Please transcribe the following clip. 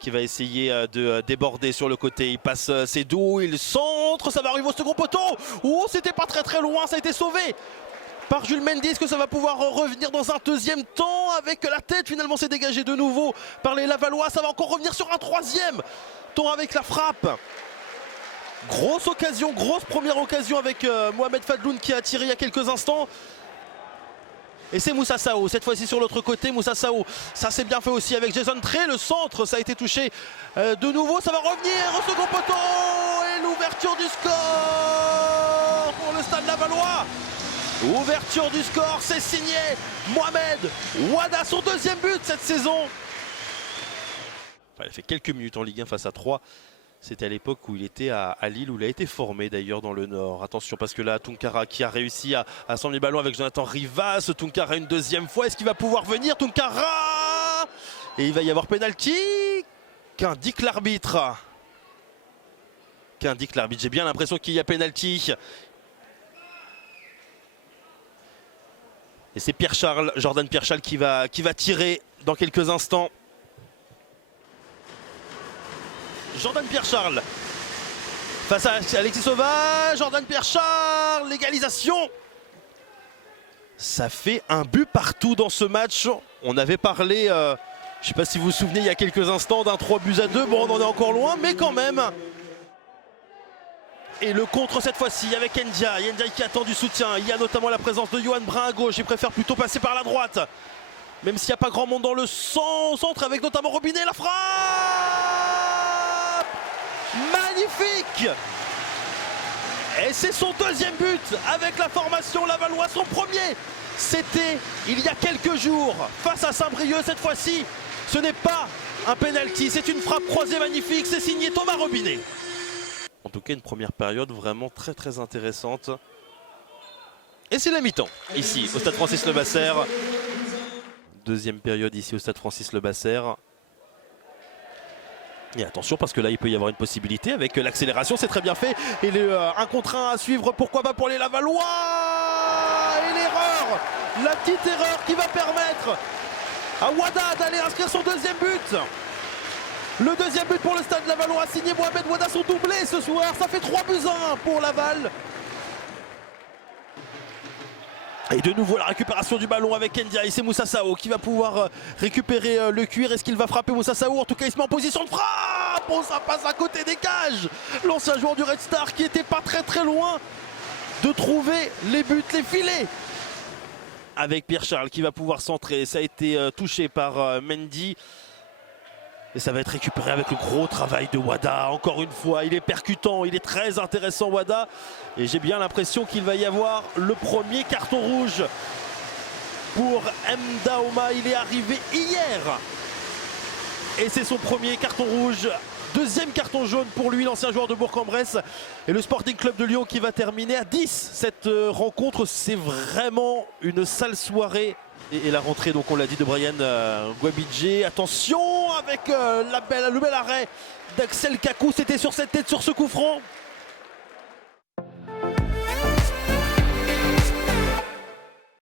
qui va essayer de déborder sur le côté. Il passe ses dos, il centre, ça va arriver au second poteau. Oh, c'était pas très loin, ça a été sauvé par Jules Mendy. Est-ce que ça va pouvoir revenir dans un deuxième temps avec la tête? Finalement, c'est dégagé de nouveau par les Lavallois. Ça va encore revenir sur un troisième temps avec la frappe. Grosse occasion, grosse première occasion avec Mohamed Fadloun qui a tiré il y a quelques instants. Et c'est Moussa Sao, cette fois-ci sur l'autre côté. Moussa Sao, ça c'est bien fait aussi avec Jason Trey. Le centre, ça a été touché de nouveau. Ça va revenir au second poteau. Et l'ouverture du score pour le Stade Lavallois. Ouverture du score, c'est signé Mohamed Wada, son deuxième but cette saison. Enfin, il a fait quelques minutes en Ligue 1 face à 3. C'était à l'époque où il était à Lille, où il a été formé d'ailleurs dans le Nord. Attention parce que là, Tunkara qui a réussi à s'enlever le ballon avec Jonathan Rivas. Tunkara une deuxième fois. Est-ce qu'il va pouvoir venir? Tunkara! Et il va y avoir pénalty. Qu'indique l'arbitre? Qu'indique l'arbitre? J'ai bien l'impression qu'il y a pénalty. Et c'est Pierre-Charles, Jordan Pierre-Charles qui va tirer dans quelques instants. Jordan Pierre-Charles face à Alexis Sauvage. Jordan Pierre-Charles, l'égalisation. Ça fait un but partout dans ce match. On avait parlé, je ne sais pas si vous vous souvenez, il y a quelques instants d'un 3-2. Bon, on en est encore loin, mais quand même. Et le contre cette fois-ci avec Ndiaye. Ndiaye qui attend du soutien. Il y a notamment la présence de Yohan Brun à gauche. Il préfère plutôt passer par la droite. Même s'il n'y a pas grand monde dans le centre, avec notamment Robinet. La frappe magnifique. Et c'est son deuxième but avec la formation Lavallois. Son premier, c'était il y a quelques jours face à Saint-Brieuc. Cette fois-ci, ce n'est pas un penalty. C'est une frappe croisée magnifique. C'est signé Thomas Robinet. En tout cas, une première période vraiment très intéressante. Et c'est la mi-temps, ici, au Stade Francis Lebasser. Deuxième période ici au Stade Francis Lebasser. Et attention, parce que là, il peut y avoir une possibilité avec l'accélération. C'est très bien fait. Et un contre un à suivre, pourquoi pas pour les Lavallois. Et l'erreur, la petite erreur qui va permettre à Wada d'aller inscrire son deuxième but. Le deuxième but pour le Stade Lavallois, signé Mohamed Wada, son doublé ce soir. Ça fait 3-1 pour Laval. Et de nouveau la récupération du ballon avec Ndiaye. C'est Moussa Sao qui va pouvoir récupérer le cuir. Est-ce qu'il va frapper Moussa Sao? En tout cas, il se met en position de frappe. Oh, ça passe à côté des cages. L'ancien joueur du Red Star qui n'était pas très loin de trouver les buts, les filets. Avec Pierre-Charles qui va pouvoir centrer. Ça a été touché par Mendy. Et ça va être récupéré avec le gros travail de Wada. Encore une fois, il est percutant, il est très intéressant Wada. Et j'ai bien l'impression qu'il va y avoir le premier carton rouge pour Mdaoma. Il est arrivé hier. Et c'est son premier carton rouge. Deuxième carton jaune pour lui, l'ancien joueur de Bourg-en-Bresse. Et le Sporting Club de Lyon qui va terminer à 10 cette rencontre. C'est vraiment une sale soirée. Et la rentrée, donc on l'a dit, de Brian Gwabidje. Attention avec le bel arrêt d'Axel Kakou. C'était sur cette tête, sur ce coup franc.